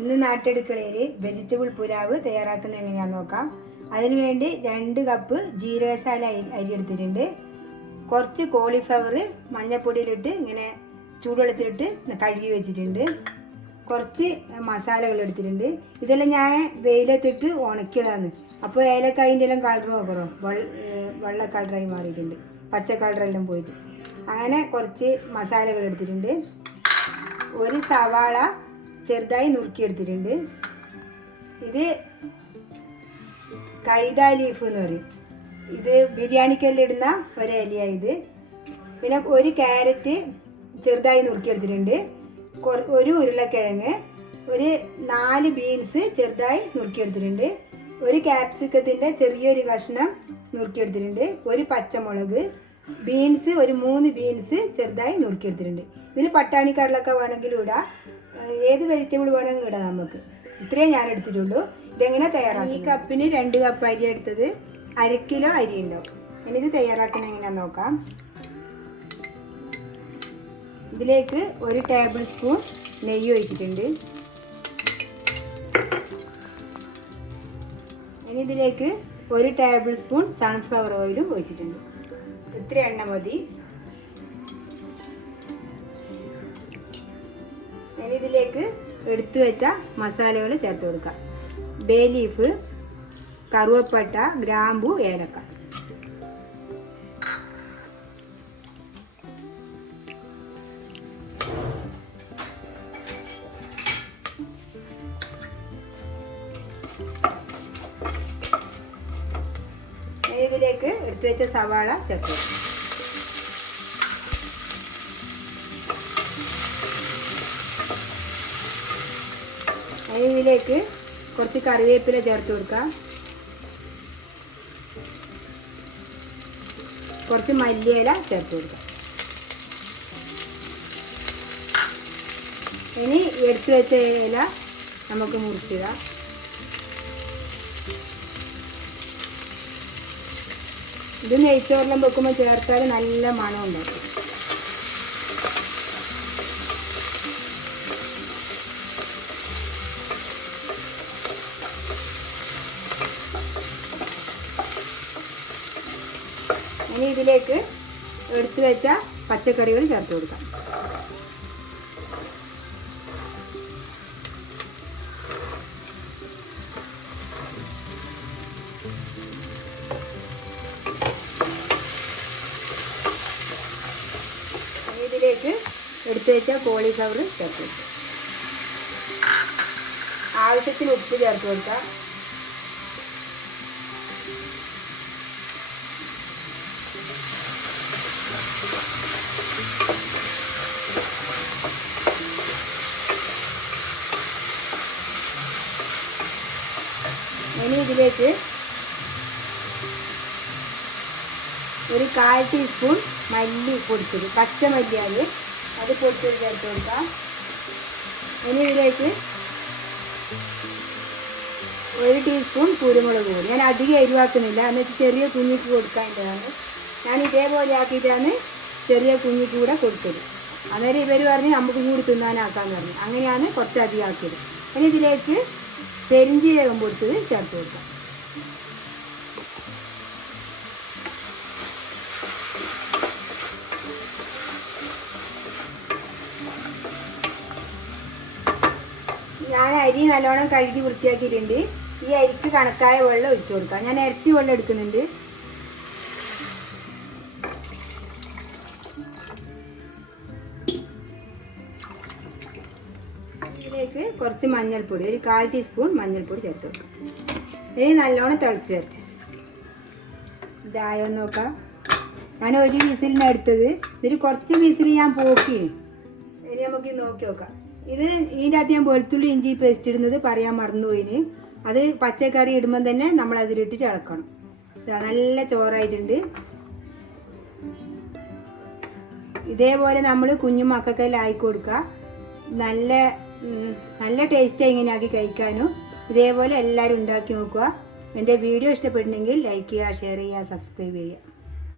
ഇന്ന് നാട്ടെടുക്കളയിൽ വെജിറ്റബിൾ പുലാവ് തയ്യാറാക്കുന്നത് എങ്ങനെയാണെന്ന് നോക്കാം. അതിനുവേണ്ടി 2 കപ്പ് ജീരകശാല അരി എടുത്തിട്ടുണ്ട്. കുറച്ച് കോളിഫ്ലവർ മഞ്ഞൾപ്പൊടിയിലിട്ട് ഇങ്ങനെ ചൂടുവെള്ളത്തിലിട്ട് കഴുകി വെച്ചിട്ടുണ്ട്. കുറച്ച് മസാലകൾ എടുത്തിട്ടുണ്ട്. ഇതെല്ലാം ഞാൻ വെയിലത്തിട്ട് ഉണക്കിയതാണ്. അപ്പോൾ ഏലക്കായിൻ്റെ എല്ലാം കളർ നോക്കറോ വെള്ള കളറായി മാറിയിട്ടുണ്ട്, പച്ച കളറെല്ലാം പോയിട്ട്. അങ്ങനെ കുറച്ച് മസാലകൾ എടുത്തിട്ടുണ്ട്. ഒരു സവാള ചെറുതായി നുറുക്കിയെടുത്തിട്ടുണ്ട്. ഇത് കൈത ലീഫ് എന്ന് പറയും. ഇത് ബിരിയാണിക്കെല്ലാം ഇടുന്ന ഒരു ഇലയായത്. പിന്നെ ഒരു ക്യാരറ്റ് ചെറുതായി നുറുക്കിയെടുത്തിട്ടുണ്ട്. ഒരു ഉരുളക്കിഴങ്ങ്, ഒരു 4 ബീൻസ് ചെറുതായി നുറുക്കിയെടുത്തിട്ടുണ്ട്. ഒരു ക്യാപ്സിക്കത്തിൻ്റെ ചെറിയൊരു കഷ്ണം നുറുക്കിയെടുത്തിട്ടുണ്ട്. ഒരു പച്ചമുളക്, ബീൻസ് ഒരു 3 ബീൻസ് ചെറുതായി നുറുക്കിയെടുത്തിട്ടുണ്ട്. ഇതിൽ പട്ടാണി കടലൊക്കെ വേണമെങ്കിലും ഇടാം, ഏത് വെജിറ്റബിൾ വേണമെങ്കിലും ഇടാം നമുക്ക്. ഇത്രയും ഞാൻ എടുത്തിട്ടുള്ളൂ. ഇതെങ്ങനെ തയ്യാറാക്കും? ഈ കപ്പിന് 2 കപ്പ് അരി എടുത്തത് 1/2 കിലോ അരി ഉണ്ടാവും. ഇനി ഇത് തയ്യാറാക്കുന്നത് എങ്ങനെയാണെന്ന് നോക്കാം. ഇതിലേക്ക് 1 ടേബിൾ സ്പൂൺ നെയ്യ് ഒഴിച്ചിട്ടുണ്ട്. ഇനി ഇതിലേക്ക് 1 ടേബിൾ സ്പൂൺ സൺഫ്ലവർ ഓയിലും ഒഴിച്ചിട്ടുണ്ട്. ഇത്ര എണ്ണ മതി. ഇനി ഇതിലേക്ക് എടുത്തു വെച്ച മസാലകൾ ചേർത്ത് കൊടുക്കാം. ബേ ലീഫ്, കറുവപ്പട്ട, ഗ്രാമ്പു, ഏലക്ക. ഇതിലേക്ക് എടുത്തു വെച്ച സവാള ചേർത്ത്. ഇതിലേക്ക് കുറച്ച് കറിവേപ്പില ചേർത്ത് കൊടുക്കാം. കുറച്ച് മല്ലിയില ചേർത്ത് കൊടുക്കാം. ഇനി എടുത്തു വെച്ച ഇല നമുക്ക് മുറിച്ചിടാം. ഇത് നെയ്ച്ചോറിലും വെക്കുമ്പോൾ ചേർത്താൽ നല്ല മണം ഉണ്ടാക്കും. ഇനി ഇതിലേക്ക് എടുത്തു വെച്ച പച്ചക്കറികൾ ചേർത്ത് കൊടുക്കാം. ഇതിലേക്ക് എടുത്തു വെച്ച കോളിഫ്ലവർ ചേർത്ത് കൊടുക്കാം. ആവശ്യത്തിന് ഉപ്പ് ചേർത്ത് കൊടുക്കാം. ഇനി ഇതിലേക്ക് ഒരു 1/4 ടീസ്പൂൺ മല്ലി പൊടിച്ചത്, പച്ചമല്ലിയാണ്, അത് പൊടിച്ചത് ചേർത്ത് കൊടുക്കാം. ഇനി ഇതിലേക്ക് 1 ടീസ്പൂൺ കുരുമുളക് പൊടി. ഞാൻ അധികം എരിവാക്കുന്നില്ല, എന്നുവെച്ചാൽ ചെറിയ കുഞ്ഞിക്ക് കൊടുക്കേണ്ടതാണ്. ഞാൻ ഇതേപോലെ ആക്കിയിട്ടാണ് ചെറിയ കുഞ്ഞിക്ക് കൂടെ കൊടുത്തത്. അന്നേരം ഇവർ പറഞ്ഞ് നമുക്ക് കൂടി തിന്നാനാക്കാമെന്ന് പറഞ്ഞു. അങ്ങനെയാണ് കുറച്ചധികം ആക്കിയത്. ഇനി ഇതിലേക്ക് പെരിഞ്ചീരകം പൊടിച്ചത് ചേർത്ത് കൊടുക്കാം. ഞാൻ അരി നല്ലോണം കഴുകി വൃത്തിയാക്കിയിട്ടുണ്ട്. ഈ അരിക്ക് കണക്കായ വെള്ളം ഒഴിച്ചു കൊടുക്കാം. ഞാൻ ഇരട്ടി വെള്ളം എടുക്കുന്നുണ്ട്. ഇതിലേക്ക് കുറച്ച് മഞ്ഞൾപ്പൊടി, ഒരു 1/4 ടീസ്പൂൺ മഞ്ഞൾപ്പൊടി ചേർത്ത് കൊടുക്കാം. ഇനി നല്ലോണം തിളച്ച് ചേർത്ത്. ഇതായോ നോക്കാം. ഞാൻ 1 വിസിലിന് എടുത്തത്. ഇതിൽ കുറച്ച് വിസിൽ ഞാൻ പോക്കി. ഇനി നമുക്ക് നോക്കി നോക്കാം. ഇത് ഇതിൻ്റെ അകത്ത് ഞാൻ വെളുത്തുള്ളി ഇഞ്ചി പേസ്റ്റ് ഇടുന്നത് പറയാൻ മറന്നുപോയിന്. അത് പച്ചക്കറി ഇടുമ്പം തന്നെ നമ്മൾ അതിലിട്ടിട്ട് ഇളക്കണം. നല്ല ചോറായിട്ടുണ്ട്. ഇതേപോലെ നമ്മൾ കുഞ്ഞു മക്കൾക്കെല്ലാം ആക്കി കൊടുക്കുക. നല്ല ടേസ്റ്റായി ഇങ്ങനെ ആക്കി കഴിക്കാനും. ഇതേപോലെ എല്ലാവരും ഉണ്ടാക്കി നോക്കുക. എൻ്റെ വീഡിയോ ഇഷ്ടപ്പെടുന്നെങ്കിൽ ലൈക്ക് ചെയ്യുക, ഷെയർ ചെയ്യുക, സബ്സ്ക്രൈബ് ചെയ്യുക.